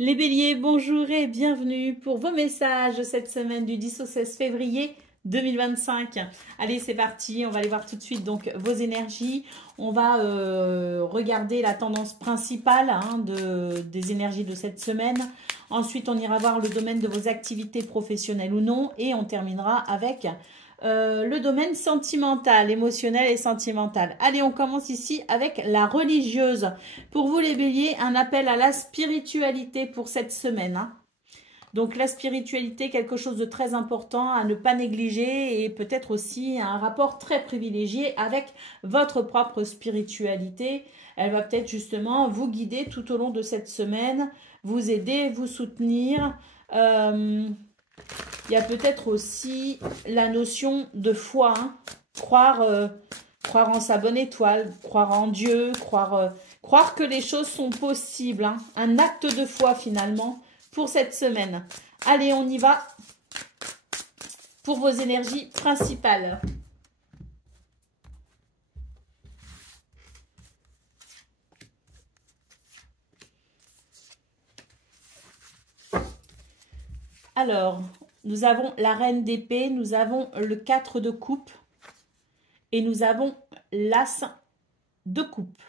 Les béliers, bonjour et bienvenue pour vos messages cette semaine du 10 au 16 février 2025. Allez, c'est parti, on va aller voir tout de suite donc vos énergies. On va regarder la tendance principale des énergies de cette semaine. Ensuite, on ira voir le domaine de vos activités professionnelles ou non. Et on terminera avec le domaine sentimental, émotionnel et sentimental. Allez, on commence ici avec la religieuse. Pour vous les béliers, un appel à la spiritualité pour cette semaine. Donc la spiritualité, quelque chose de très important à ne pas négliger et peut-être aussi un rapport très privilégié avec votre propre spiritualité. Elle va peut-être justement vous guider tout au long de cette semaine, vous aider, vous soutenir. Il y a peut-être aussi la notion de foi, hein. Croire en sa bonne étoile, croire en Dieu, croire que les choses sont possibles, hein. Un acte de foi finalement pour cette semaine. Allez, on y va pour vos énergies principales. Alors, nous avons la reine d'épée, nous avons le 4 de coupe et nous avons l'as de coupe.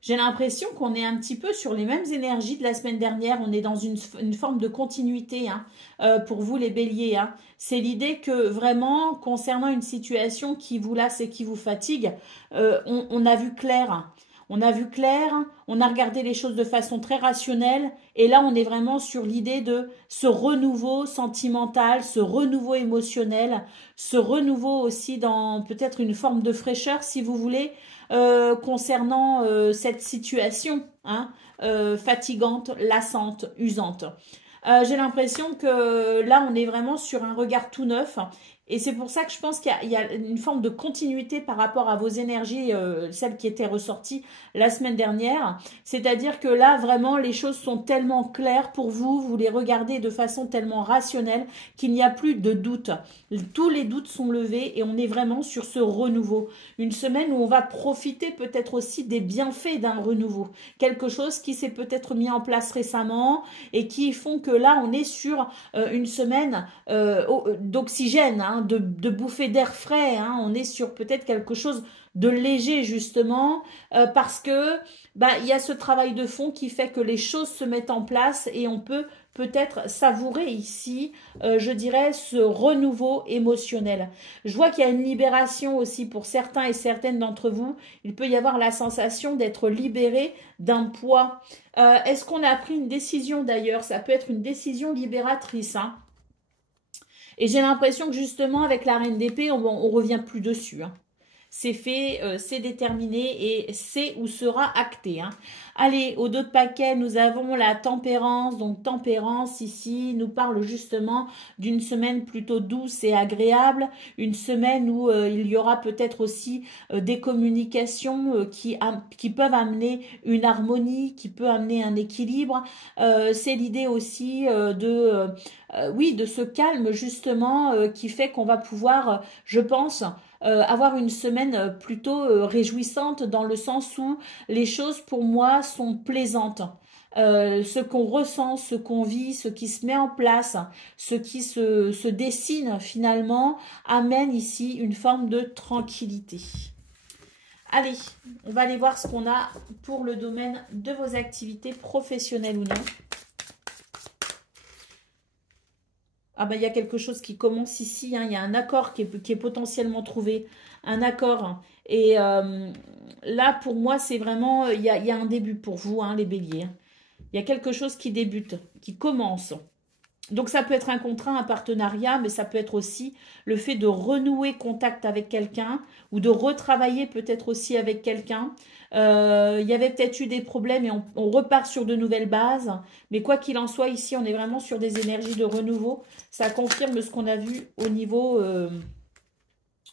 J'ai l'impression qu'on est un petit peu sur les mêmes énergies de la semaine dernière. On est dans une forme de continuité, hein, pour vous les béliers, hein. C'est l'idée que vraiment, concernant une situation qui vous lasse et qui vous fatigue, on a vu clair. On a vu clair, on a regardé les choses de façon très rationnelle et là on est vraiment sur l'idée de ce renouveau sentimental, ce renouveau émotionnel, ce renouveau aussi dans peut-être une forme de fraîcheur si vous voulez, concernant cette situation, hein, fatigante, lassante, usante. J'ai l'impression que là on est vraiment sur un regard tout neuf. Et c'est pour ça que je pense qu'il y a une forme de continuité par rapport à vos énergies, celles qui étaient ressorties la semaine dernière. C'est-à-dire que là, vraiment, les choses sont tellement claires pour vous, vous les regardez de façon tellement rationnelle qu'il n'y a plus de doute. Tous les doutes sont levés et on est vraiment sur ce renouveau. Une semaine où on va profiter peut-être aussi des bienfaits d'un renouveau. Quelque chose qui s'est peut-être mis en place récemment et qui font que là, on est sur une semaine d'oxygène, hein, de bouffée d'air frais, hein. On est sur peut-être quelque chose de léger justement parce que il y a ce travail de fond qui fait que les choses se mettent en place et on peut peut-être savourer ici, je dirais, ce renouveau émotionnel. Je vois qu'il y a une libération aussi pour certains et certaines d'entre vous. Il peut y avoir la sensation d'être libéré d'un poids. Est-ce qu'on a pris une décision d'ailleurs? Ça peut être une décision libératrice, hein. Et j'ai l'impression que justement, avec la reine d'épée, on revient plus dessus, hein. C'est fait, c'est déterminé et c'est ou sera acté, hein. Allez, au dos de paquet, nous avons la tempérance. Donc tempérance ici nous parle justement d'une semaine plutôt douce et agréable. Une semaine où il y aura peut-être aussi des communications qui peuvent amener une harmonie, qui peut amener un équilibre. C'est l'idée aussi oui, de ce calme justement qui fait qu'on va pouvoir, je pense, avoir une semaine plutôt réjouissante dans le sens où les choses pour moi sont plaisantes. Ce qu'on ressent, ce qu'on vit, ce qui se met en place, ce qui se dessine finalement, amène ici une forme de tranquillité. Allez, on va aller voir ce qu'on a pour le domaine de vos activités professionnelles ou non. Ah ben, il y a quelque chose qui commence ici, hein. Il y a un accord qui est potentiellement trouvé. Un accord. Et là, pour moi, c'est vraiment, il y a un début pour vous, hein, les béliers. Il y a quelque chose qui débute, qui commence. Donc ça peut être un contrat, un partenariat, mais ça peut être aussi le fait de renouer contact avec quelqu'un ou de retravailler peut-être aussi avec quelqu'un. Il y avait peut-être eu des problèmes et on repart sur de nouvelles bases. Mais quoi qu'il en soit, ici, on est vraiment sur des énergies de renouveau. Ça confirme ce qu'on a vu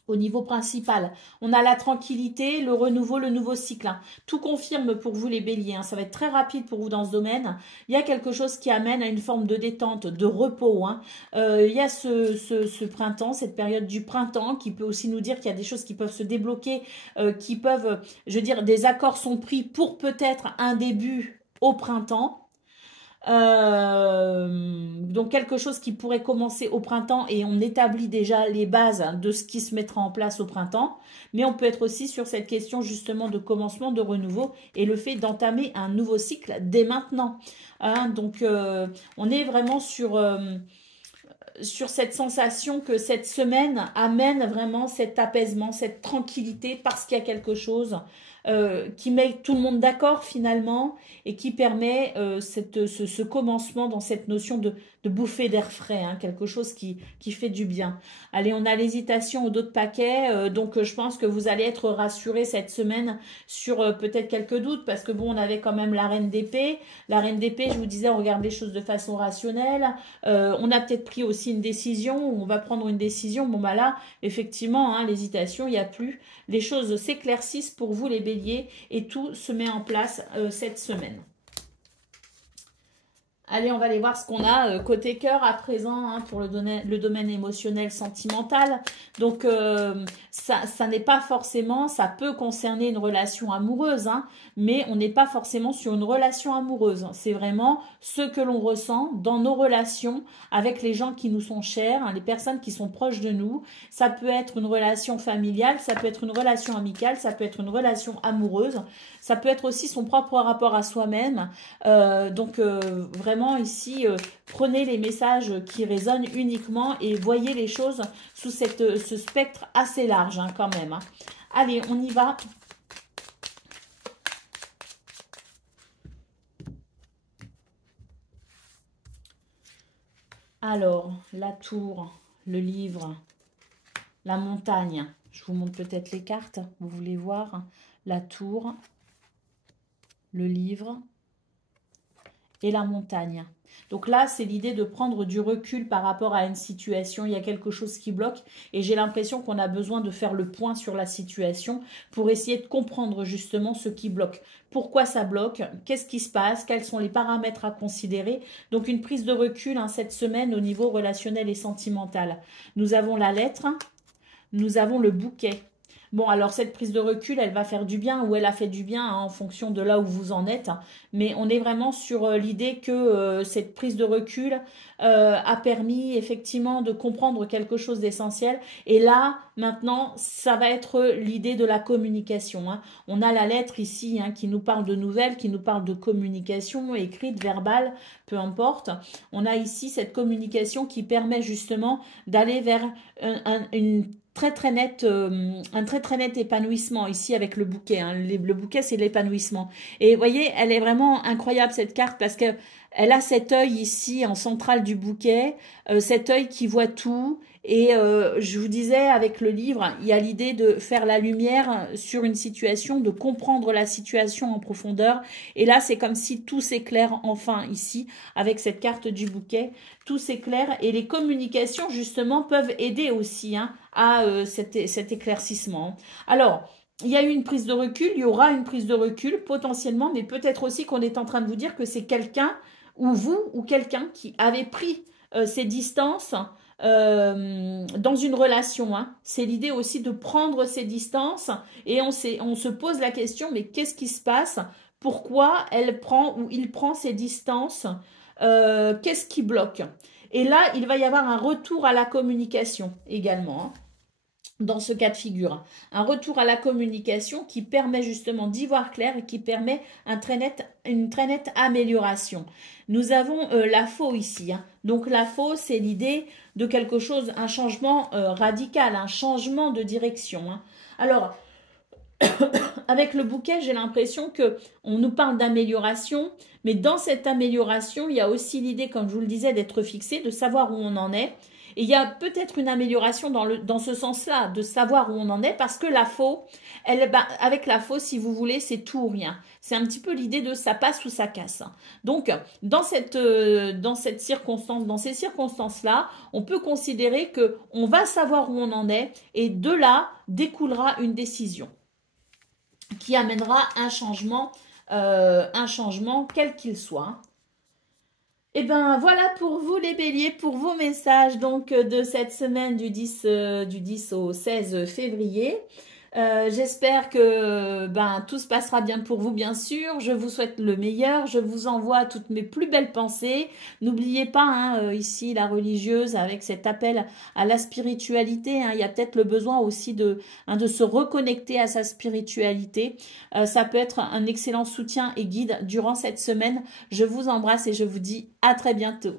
au niveau principal. On a la tranquillité, le renouveau, le nouveau cycle. Hein. Tout confirme pour vous les béliers. Hein. Ça va être très rapide pour vous dans ce domaine. Il y a quelque chose qui amène à une forme de détente, de repos. Hein. Il y a ce printemps, cette période du printemps qui peut aussi nous dire qu'il y a des choses qui peuvent se débloquer, qui peuvent, je veux dire, des accords sont pris pour peut-être un début au printemps. Donc quelque chose qui pourrait commencer au printemps et on établit déjà les bases de ce qui se mettra en place au printemps, mais on peut être aussi sur cette question justement de commencement, de renouveau et le fait d'entamer un nouveau cycle dès maintenant. Hein, donc on est vraiment sur cette sensation que cette semaine amène vraiment cet apaisement, cette tranquillité parce qu'il y a quelque chose qui met tout le monde d'accord finalement et qui permet ce commencement dans cette notion de bouffée d'air frais, hein, quelque chose qui fait du bien. Allez, on a l'hésitation ou d'autres paquets, donc je pense que vous allez être rassurés cette semaine sur peut-être quelques doutes parce que bon, on avait quand même la reine d'épée. La reine d'épée, je vous disais, on regarde les choses de façon rationnelle. On a peut-être pris aussi une décision, on va prendre une décision. Bon bah là, effectivement, hein, l'hésitation, il n'y a plus. Les choses s'éclaircissent pour vous les béliers et tout se met en place cette semaine. Allez, on va aller voir ce qu'on a côté cœur à présent hein, pour le domaine émotionnel, sentimental. Donc, ça n'est pas forcément, ça peut concerner une relation amoureuse, hein, mais on n'est pas forcément sur une relation amoureuse. C'est vraiment ce que l'on ressent dans nos relations avec les gens qui nous sont chers, hein, les personnes qui sont proches de nous. Ça peut être une relation familiale, ça peut être une relation amicale, ça peut être une relation amoureuse. Ça peut être aussi son propre rapport à soi-même. Donc, vraiment, ici, prenez les messages qui résonnent uniquement et voyez les choses sous ce spectre assez large, hein, quand même. Hein. Allez, on y va. Alors, la tour, le livre, la montagne. Je vous montre peut-être les cartes, vous voulez voir. La tour, le livre et la montagne. Donc là, c'est l'idée de prendre du recul par rapport à une situation. Il y a quelque chose qui bloque et j'ai l'impression qu'on a besoin de faire le point sur la situation pour essayer de comprendre justement ce qui bloque. Pourquoi ça bloque? Qu'est-ce qui se passe? Quels sont les paramètres à considérer? Donc une prise de recul hein, cette semaine au niveau relationnel et sentimental. Nous avons la lettre, nous avons le bouquet. Bon, alors cette prise de recul, elle va faire du bien ou elle a fait du bien hein, en fonction de là où vous en êtes. Mais on est vraiment sur l'idée que cette prise de recul a permis effectivement de comprendre quelque chose d'essentiel. Et là, maintenant, ça va être l'idée de la communication. Hein. On a la lettre ici hein, qui nous parle de nouvelles, qui nous parle de communication, écrite, verbale, peu importe. On a ici cette communication qui permet justement d'aller vers un très net épanouissement ici avec le bouquet. Hein. Le bouquet, c'est l'épanouissement. Et vous voyez, elle est vraiment incroyable cette carte parce que elle a cet œil ici en centrale du bouquet, cet œil qui voit tout. Et je vous disais, avec le livre, il y a l'idée de faire la lumière sur une situation, de comprendre la situation en profondeur. Et là, c'est comme si tout s'éclaire enfin ici, avec cette carte du bouquet. Tout s'éclaire et les communications, justement, peuvent aider aussi hein, à cet éclaircissement. Alors, il y a eu une prise de recul, il y aura une prise de recul potentiellement, mais peut-être aussi qu'on est en train de vous dire que c'est quelqu'un, ou vous, ou quelqu'un qui avait pris ses distances dans une relation. Hein. C'est l'idée aussi de prendre ses distances et on se pose la question, mais qu'est-ce qui se passe? Pourquoi elle prend ou il prend ses distances? Qu'est-ce qui bloque? Et là, il va y avoir un retour à la communication également. Hein. Dans ce cas de figure, un retour à la communication qui permet justement d'y voir clair et qui permet une très nette amélioration. Nous avons la faux ici. Hein. Donc la faux, c'est l'idée de quelque chose, un changement radical, un changement de direction. Hein. Alors, avec le bouquet, j'ai l'impression qu'on nous parle d'amélioration, mais dans cette amélioration, il y a aussi l'idée, comme je vous le disais, d'être fixé, de savoir où on en est. Et il y a peut-être une amélioration dans ce sens-là, de savoir où on en est, parce que la faux, avec la faux, si vous voulez, c'est tout ou rien. C'est un petit peu l'idée de ça passe ou ça casse. Donc, dans cette circonstance, dans ces circonstances-là, on peut considérer qu'on va savoir où on en est, et de là découlera une décision qui amènera un changement quel qu'il soit. Et ben voilà pour vous les béliers, pour vos messages donc de cette semaine du 10 au 16 février. J'espère que tout se passera bien pour vous, bien sûr. Je vous souhaite le meilleur. Je vous envoie toutes mes plus belles pensées. N'oubliez pas, hein, ici, la religieuse, avec cet appel à la spiritualité, hein, il y a peut-être le besoin aussi de se reconnecter à sa spiritualité. Ça peut être un excellent soutien et guide durant cette semaine. Je vous embrasse et je vous dis à très bientôt.